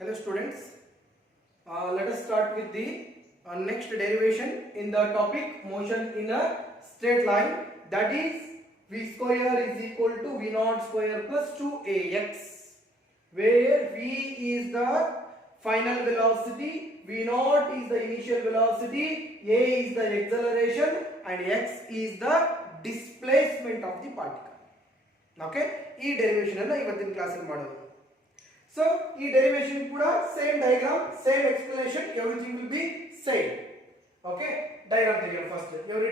Hello students, let us start with the next derivation in the topic motion in a straight line, that is v square is equal to v naught square plus 2ax, where v is the final velocity, v naught is the initial velocity, a is the acceleration and x is the displacement of the particle. Okay, ಈ derivation ಅನ್ನು ಇವತ್ತಿನ class ಅಲ್ಲಿ ಮಾಡೋಣ. So, ಈ derivation ಕೂಡ same diagram, same explanation, everything will be same. Okay, diagram ತೆಗೆಯೋಣ first. Every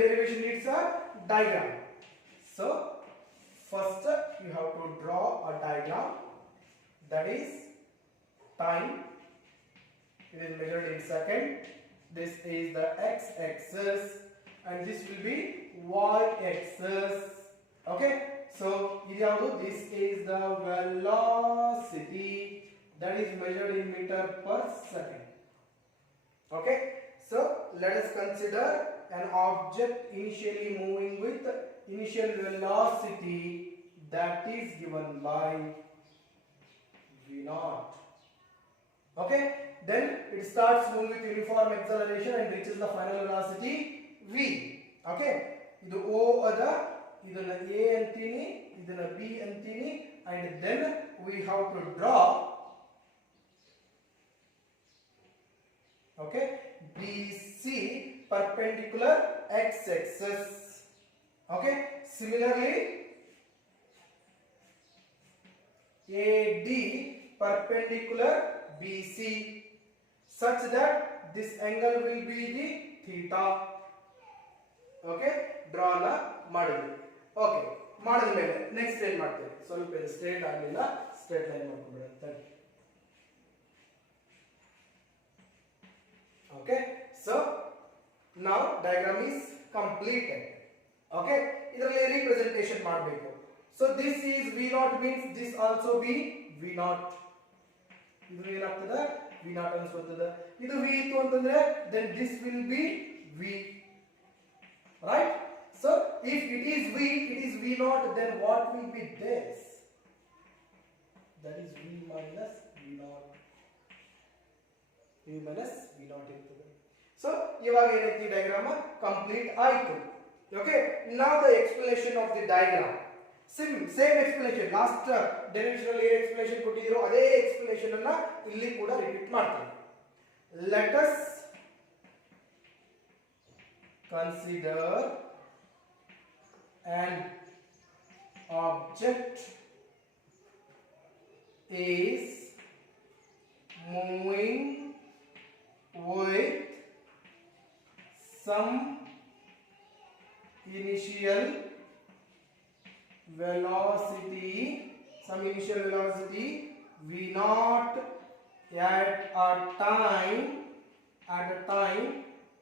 derivation needs a diagram. So, first you have to draw a diagram, that is time. It is measured in second. This is the x-axis and this will be y-axis. Okay. So, this is the velocity that is measured in meter per second. Okay. So, let us consider an object initially moving with initial velocity that is given by v naught. Okay. Then it starts moving with uniform acceleration and reaches the final velocity v. Okay. Idu O ada, ಇದನ್ನ a ಅಂತೀನಿ, ಇದನ್ನ b ಅಂತೀನಿ, and then we have to draw, okay, BC perpendicular x-axis. Okay, similarly AD perpendicular BC, such that this angle will be the theta. Okay, draw na ಮಾಡಿದ್ವಿ. Okay, ಮಾಡಿದ ಮೇಲೆ next ಏನು ಮಾಡ್ತೀವಿ, ಸ್ವಲ್ಪ ಇದು ಸ್ಟ್ರೇಟ್ ಆಗಲಿಲ್ಲ, ಸ್ಟ್ರೇಟ್ ಲೈನ್ ಮಾಡ್ಕೊಂಡ್ಬಿಡೋಣ. Okay, so ನಾವು ಡಯಾಗ್ರಾಮ್ ಈಸ್ ಕಂಪ್ಲೀಟೆಡ್. ಓಕೆ, ಇದರಲ್ಲಿ ರಿಪ್ರೆಸೆಂಟೇಷನ್ ಮಾಡಬೇಕು. So this is V not means this also be V not. ಇದು ಏನಾಗ್ತದೆ, ವಿ ನಾಟ್ ಅನ್ಸ್ಕೊತದೆ. ಇದು ವಿ ಇತ್ತು ಅಂತಂದ್ರೆ then this will be V, right? So, if it is v naught, then what will be this? That is v minus v naught. V minus v naught ಇರ್ತದೆ. So, ಇವಾಗ ಏನೈತಿ diagram complete ಆಯ್ತು. Okay, now the explanation of the diagram. Same explanation. Last derivation ಅಲ್ಲಿ explanation ಕೊಟ್ಟಿದ್ರು, ಅದೇ explanation ಅನ್ನ ಇಲ್ಲಿ ಕೂಡ ರಿಪೀಟ್ ಮಾಡ್ತೀನಿ. Let us consider an object is moving with some initial velocity v naught at a time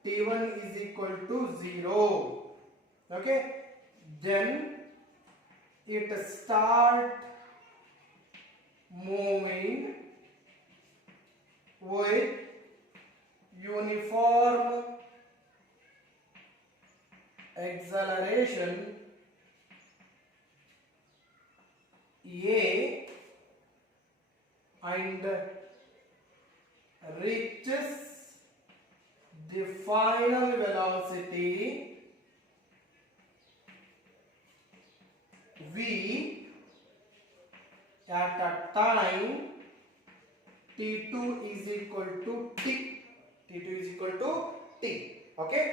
t1 is equal to 0. Okay, then it start moving with uniform acceleration a and reaches the final velocity v at a time t2 is equal to t. Okay,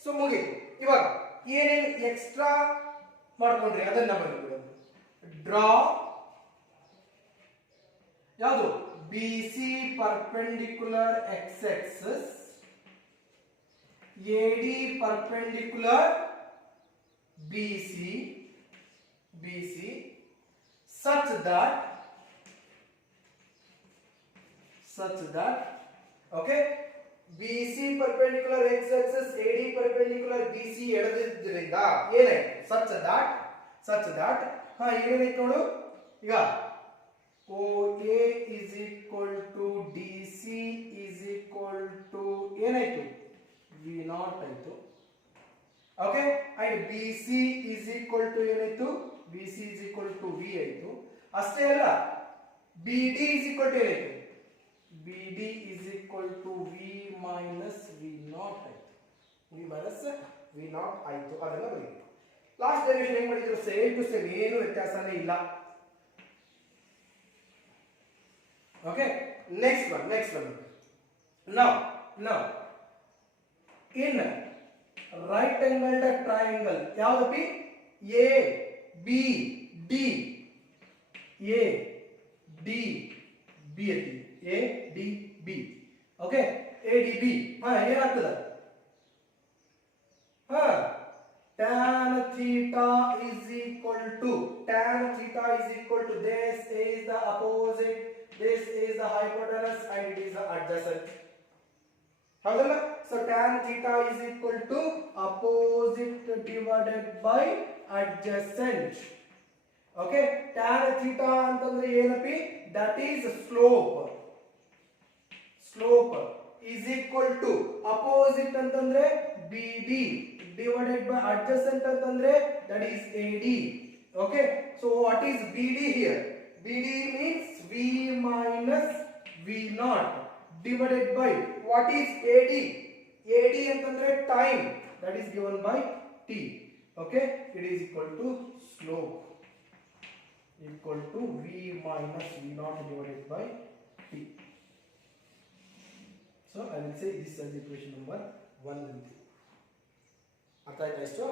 so ಮುಗಿತು. ಇವಾಗ ಏನೇನು extra ಮಾಡ್ಕೊಂಡ್ರಿ ಅದನ್ನ ಬರೆದ್ಬಿಡೋಣ. Draw ಯಾವುದು, BC perpendicular x-axis, AD perpendicular BC, such that okay, BC perpendicular x-axis, AD perpendicular BC ಎಳೆದಿದ್ದರಿಂದ ಏನಾಯ್ತು, such that ಏನೇನಾಯ್ತು ನೋಡು, ಈಗ OA is equal to DC is equal to ಏನಾಯ್ತು, V naught ಆಯ್ತು. Okay, and BC is equal to ಏನಾಯ್ತು, BC is equal to V ಆಯ್ತು. ಅಷ್ಟೇ ಅಲ್ಲ, BD is equal to ಏನೈತೆ BD is equal to V minus V naught ಆಯ್ತು V minus V naught ಆಯ್ತು ಅದನ್ನ ಬರೀಬೇಕು ಲಾಸ್ಟ್ ಡೆರಿವೇಶನ್ ಹೆಂಗ್ ಮಾಡಿದ್ರು ಸೇಮ್ ಟು ಸೇಮ್ ಏನು ವ್ಯತ್ಯಾಸನೇ ಇಲ್ಲ okay next one now in right angled triangle ಯಾವುದು A B D A D B ಐತಿ A D B okay A D B ಏನಾಗ್ತದ tan theta is equal to this is the opposite, this is the hypotenuse and it is the adjacent. ಹೌದಲ್ಲ so tan theta is equal to opposite divided by adjacent. Okay, tan theta ಅಂತಂದ್ರೆ ಏನಪ್ಪಿ that is slope is equal to opposite ಅಂತಂದ್ರೆ BD divided by adjacent ಅಂತಂದ್ರೆ that is AD. Okay, so what is BD here? BD means V minus V naught divided by what is AD? AD ಅಂತಂದ್ರೆ time that is given by T. Okay, it is equal to slope equal to V minus V naught divided by T. So I will say this as equation number 1. ಅರ್ಥ ಆಯ್ತಾ ಇಷ್ಟು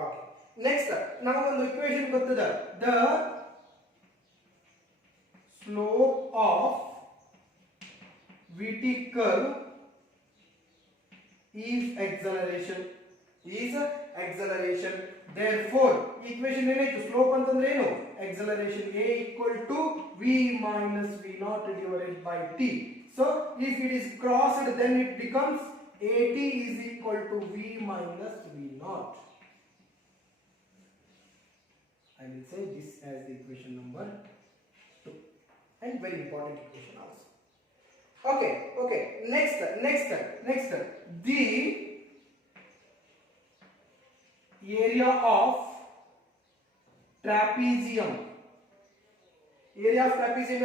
okay next ನಾವು ಒಂದು equation ಗೊತ್ತದ the slope of VT curve is acceleration therefore equation ಏನಾಯ್ತು slope ಅಂತಂದ್ರೆ ಏನು acceleration A equal to V minus V naught divided by T. So if it is crossed then it becomes AT is equal to V minus V naught. I will say this as the equation number 2 and very important equation also. Okay, next the area of trapezium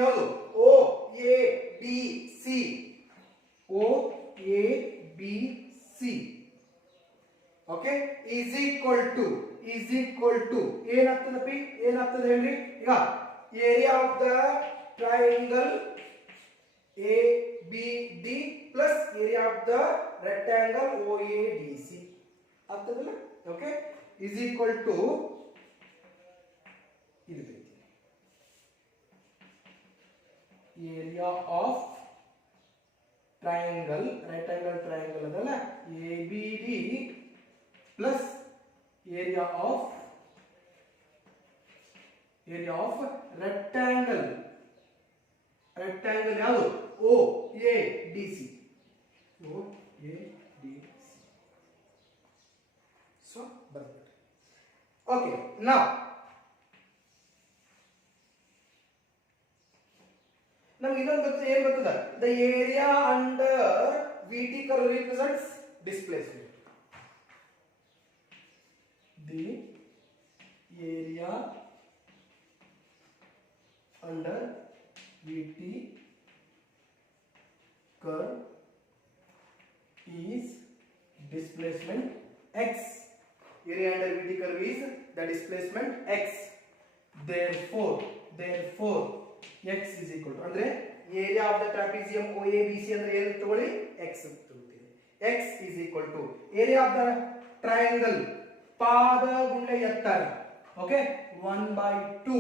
ಯಾವುದು OABC okay is equal to ಏನಾಗ್ತದಪ್ಪಿ ಏನಾಗ್ತದೆ ಹೇಳ್ರಿ ಈಗ area of the triangle ABD plus area of the rectangle OADC ಆಗ್ತದಲ್ಲ okay is equal to ಇದು area of triangle rectangle triangle ಅದಲ್ಲ ABD plus area of rectangle ಯಾವುದು OADC so ಬರ್ತಾರೆ okay now ನಮಗೆ ಇನ್ನೊಂದು ಗೊತ್ತು ಏನು ಗೊತ್ತದ the area under VT curve represents displacement. The area under VT curve is displacement x. Area under VT curve is the displacement x. Therefore x is equal to ಅಂದ್ರೆ area of the trapezium OABC ಅಂದ್ರೆ ಏನು ತಗೊಳ್ಳಿ x ಅಂತ ತಗೊಳ್ತೀವಿ. X is equal to area of the triangle ಪಾದ ಗುಂಡ್ಲೆ ಎತ್ತರ okay 1/2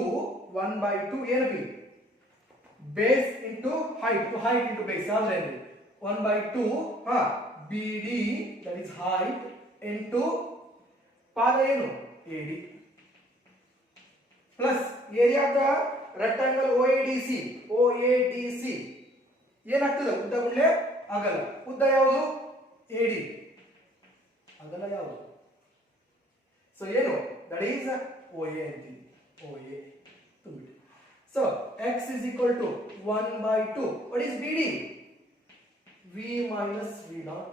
ಏನಪ್ಪಿ base into height into base ಯಾವ್ದು 1/2 BD that is height into ಪಾದ ಏನು AD plus area of the rectangle OADC ಏನಾಗ್ತದೆ ಉದ್ದ ಗುಂಡ್ಲೆ ಅಗಲ ಉದ್ದ ಯಾವುದು AD ಅಗಲ ಯಾವುದು ಸೊ ಏನು that is OA ಅಂತೀವಿ OA ತುಂಬಿಟ್ಟು so x is equal to 1/2 what is BD V minus V naught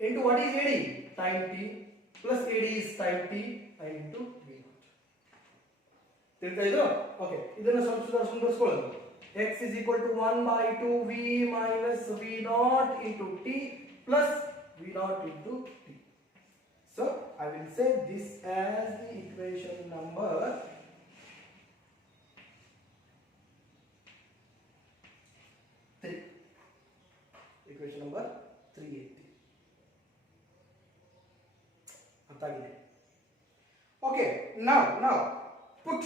into what is AD time t plus AD is time t into V naught ತಿಳಿತಾ ಇದ್ರು okay ಇದನ್ನ ಸ್ವಲ್ಪ ಸುಧಾರಿಸ್ಕೊಳ್ಳೋದು x is equal to 1 by 2 v minus v naught into t plus v naught into t. So I will say this as the equation number 3. Equation number 380. Okay, now put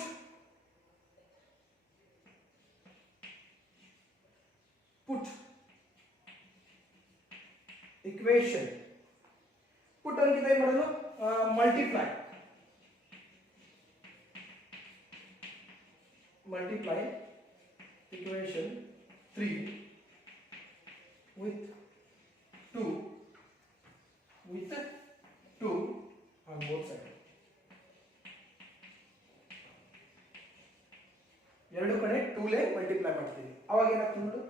equation. Put on kita ಏನು ಮಾಡೋದು multiply equation 3 with 2 on both sides. ಎರಡು ಕಡೆ 2 ಲೇ multiply ಮಾಡ್ತೀವಿ. ಅವಾಗ ಏನಾಗ್ತದೆ ನೋಡು,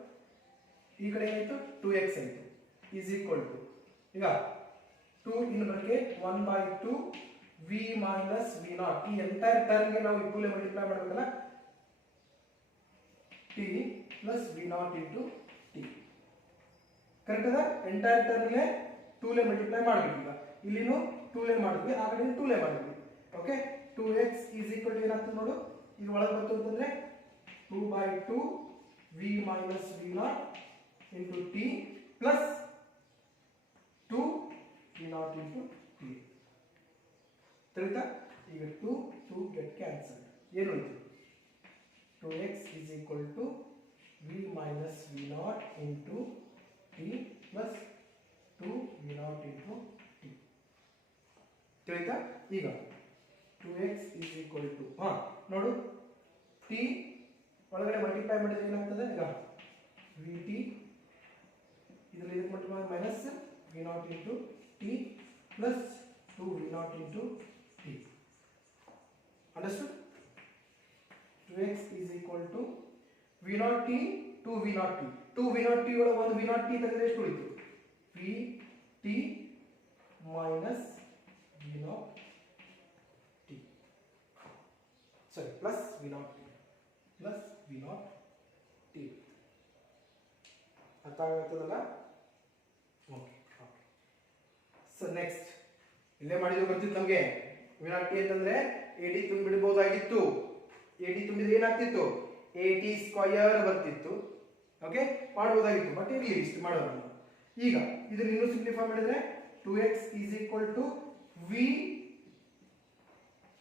ಈ ಕಡೆ ಏನಾಯ್ತು 2x ಆಯ್ತು is equal to ಈಗ 2 in bracket 1 by 2 v minus v naught. ಈ ಎಂಟೈರ್ ಟರ್ಮ್ ಗೆ ನಾವು 2 ಲೇ ಮಲ್ಟಿಪ್ಲೈ ಮಾಡಬೇಕಲ್ಲ, t plus v naught into t. Correct ಅದ? ಎಂಟೈರ್ ಟರ್ಮ್ ಗೆ 2 ಲೇ ಮಲ್ಟಿಪ್ಲೈ ಮಾಡಬೇಕು. ಈಗ ಇಲ್ಲಿನೂ 2 ಲೇ ಮಾಡಿದ್ವಿ, ಆ ಕಡೆ 2 ಲೇ ಮಾಡಿದ್ವಿ. Okay, 2x is equal to ಏನಾಗ್ತದೆ ನೋಡು, ಈಗ ಒಳಗೆ ಬಂತು ಅಂತಂದ್ರೆ 2 by 2 v minus v naught into t plus 2 v naught into t. ತಿಳಿತಾ? ಈಗ 2 get cancelled. ಏನು ಉಳಿತು? 2x is equal to v minus v naught into t plus 2 v naught into t. ತಿಳಿತಾ? ಈಗ 2x is equal to ನೋಡು, t ಒಳಗಡೆ multiply ಮಾಡಿದ್ರೆ ಏನಾಗ್ತದೆ, ಈಗ vt ಇದರಲ್ಲಿ ಇದಕ್ಕೆ multiply minus v naught into t plus 2 v naught into t. Understood? 2x is equal to v naught t 2 v naught t. 2 v naught t ಒಳಗೆ ಒಂದು v naught t ತೆಗೆದ್ರೆ ಎಷ್ಟು ಉಳಿತು? vt minus v naught t. Sorry, plus v naught t plus v naught t. ಅರ್ಥ ಆಗುತ್ತದಲ್ಲ? Okay. So next ಇಲ್ಲೇ ಮಾಡಿದ್ರೆ ಬರ್ತಿತ್ತು ನಮಗೆ v naught t ಅಂತಂದ್ರೆ 80 ತುಂಬಿಡಬಹುದಾಗಿತ್ತು. 80 ತುಂಬಿದ್ರೆ ಏನಾಗ್ತಿತ್ತು? 80 ಸ್ಕ್ವೇರ್ ಬರ್ತಿತ್ತು. ಓಕೆ, ಮಾಡಬಹುದಾಗಿತ್ತು, ಬಟ್ ಇಲ್ಲಿ ಇಷ್ಟು ಮಾಡೋಣ. ಈಗ ಇದನ್ನ ಇನ್ನೂ ಸಿಂಪ್ಲಿಫೈ ಮಾಡಿದ್ರೆ 2x is equal to v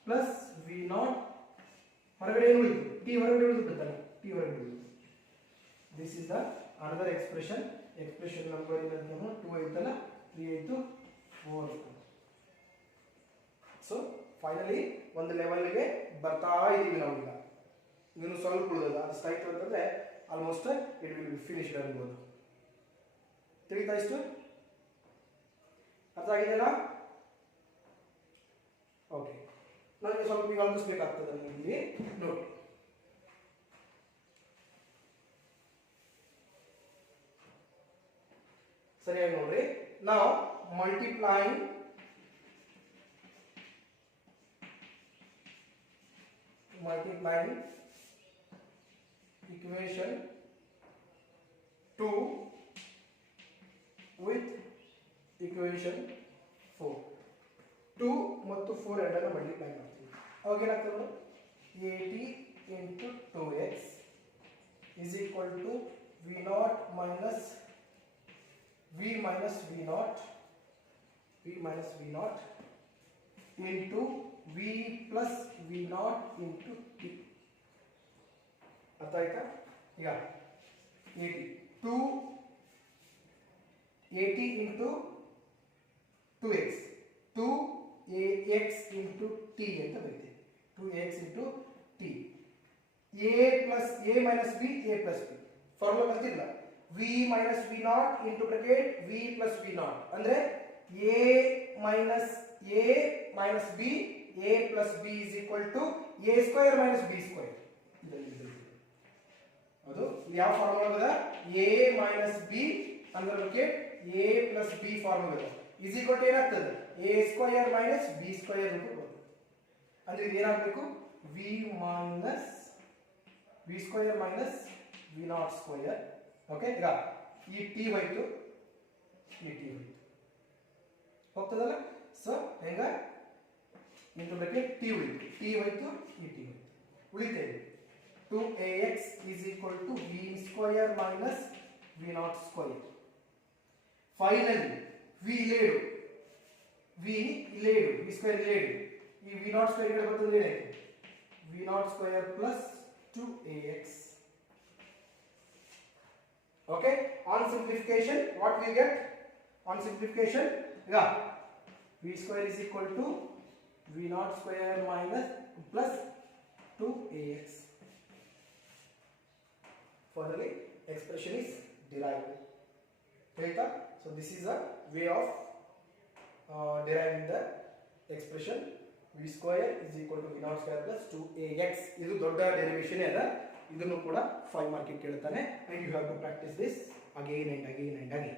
plus v naught. ಹೊರಗಡೆ ಏನು ಉಳಿತು? t ಹೊರಗಡೆ ಉಳಿದುಬಿಡುತ್ತಲ್ಲ, t ಹೊರಗಡೆ ಉಳಿದು. This is the another expression number ಏನಂತಂದ್ರೆ 2 ಐತಲ್ಲ, 3 ಆಯ್ತು, 4 ಆಯ್ತು. ಸೊ ಫೈನಲಿ ಒಂದು ಲೆವೆಲ್ಗೆ ಬರ್ತಾ ಇದೀವಿ ನಾವು. ಈಗ ಇನ್ನೂ ಸ್ವಲ್ಪ ಉಳಿದದ, ಅದು ಸ್ಟ್ರೈಕ್ ಅಂತಂದ್ರೆ almost it will be finished ಅನ್ಬೋದು. ತಿಳಿತಾ ಇಷ್ಟು? ಅರ್ಥ ಆಗಿದೆಯಲ್ಲ? ಓಕೆ, ನನಗೆ ಸ್ವಲ್ಪ ಈಗ ಅಳಿಸ್ಬೇಕಾಗ್ತದೆ ಇಲ್ಲಿ ನೋಡಿ. ಸರಿಯಾಗಿ ನೋಡ್ರಿ. ನಾವು multiplying equation 2 with equation 4. 2 ಮತ್ತು 4 ಎರಡನ್ನ ಮಲ್ಟಿಪ್ಲೈ ಮಾಡ್ತೀವಿ. ಅವಾಗ ಏನಾಗ್ತದೆ? 80 into 2x is equal to v naught minus v naught into v plus v naught into t. ಅರ್ಥ ಆಯ್ತಾ? ಈಗ 80 into 2x 2ax into t ಅಂತ ಬರೀತೀವಿ. 2ax into t. a plus a minus b, a plus b formula ಗೊತ್ತಿಲ್ಲ. v minus v naught into bracket v plus v naught ಅಂದ್ರೆ a minus b, a plus b is equal to a square minus b square. ಅದು ಯಾವ formula ಇದೆ? a minus b ಅಂದ್ರೆ bracket a plus b formula ಇದೆ. is equal to ಏನಾಗ್ತದೆ? a square minus b square ರೂಪ ಬರುತ್ತೆ. ಅಂದ್ರೆ ಇದು ಏನಾಗಬೇಕು? v square minus b V not square. Okay, ಈಗ ಈ ಟಿ ಹೋಯ್ತು, ಈ ಟಿ ಹೋಯ್ತು, ಹೋಗ್ತದಲ್ಲ. ಸೊ ಹೆಂಗ ಇಂಟು ಬ್ರಾಕೆಟ್ ಟಿ ಉಳಿತು, ಟಿ ಹೋಯ್ತು, ಈ ಟಿ ಹೋಯ್ತು, ಉಳಿತೇವೆ 2ax is equal to v square minus v naught square. Finally v ಇಲ್ಲೇಡು, v ಇಲ್ಲೇಡು, v square ಇಲ್ಲೇಡು, ಈ v naught square ಕಡೆ ಬರ್ತದೆ ಏನಾಯ್ತು, v naught square plus 2ax. Okay, on simplification what we get? On simplification, yeah, v square is equal to v naught square minus plus 2ax. Finally expression is derived. Right? So this is a way of deriving the expression v square is equal to v naught square plus 2ax. ಇದು ದೊಡ್ಡ derivation ಅದ, ಇದನ್ನು ಕೂಡ 5 mark ಕೇಳ್ತಾನೆ, and you have to practice this again and again and again.